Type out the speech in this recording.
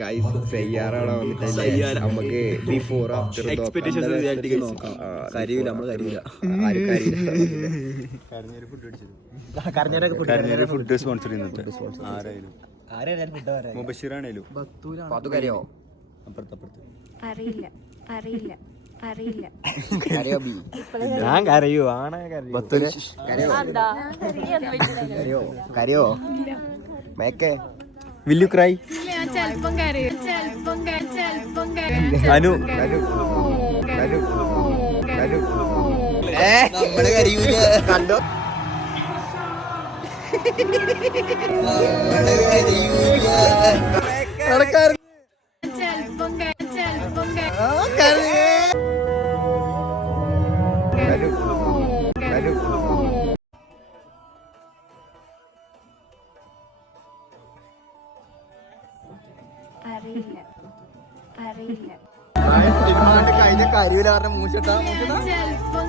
Guys തയ്യാറാണോ വന്നിട്ട് നമുക്ക് ബിഫോർ ആഫ്റ്റർ നോക്കാം. കരിയില്ല, നമ്മള് കരിയില്ല. ഫുഡ് സ്പോൺസർ ചെയ്യുന്നത് മുബഷിറാണേലും കരയോ അറിയില്ല അറിയില്ല അറിയില്ല. ഞാൻ കരയൂ ആണ് കരയോ മേക്കെ വില്ലു ക്രൈ ചെലപ്പം കരയും ചെലപ്പം അനു നമ്മള് കരയൂല കണ്ടോ അറിയില്ല അറിയില്ല കഴിഞ്ഞ കരൂല പറഞ്ഞ മൂച്ചട്ടാ ചെലപ്പം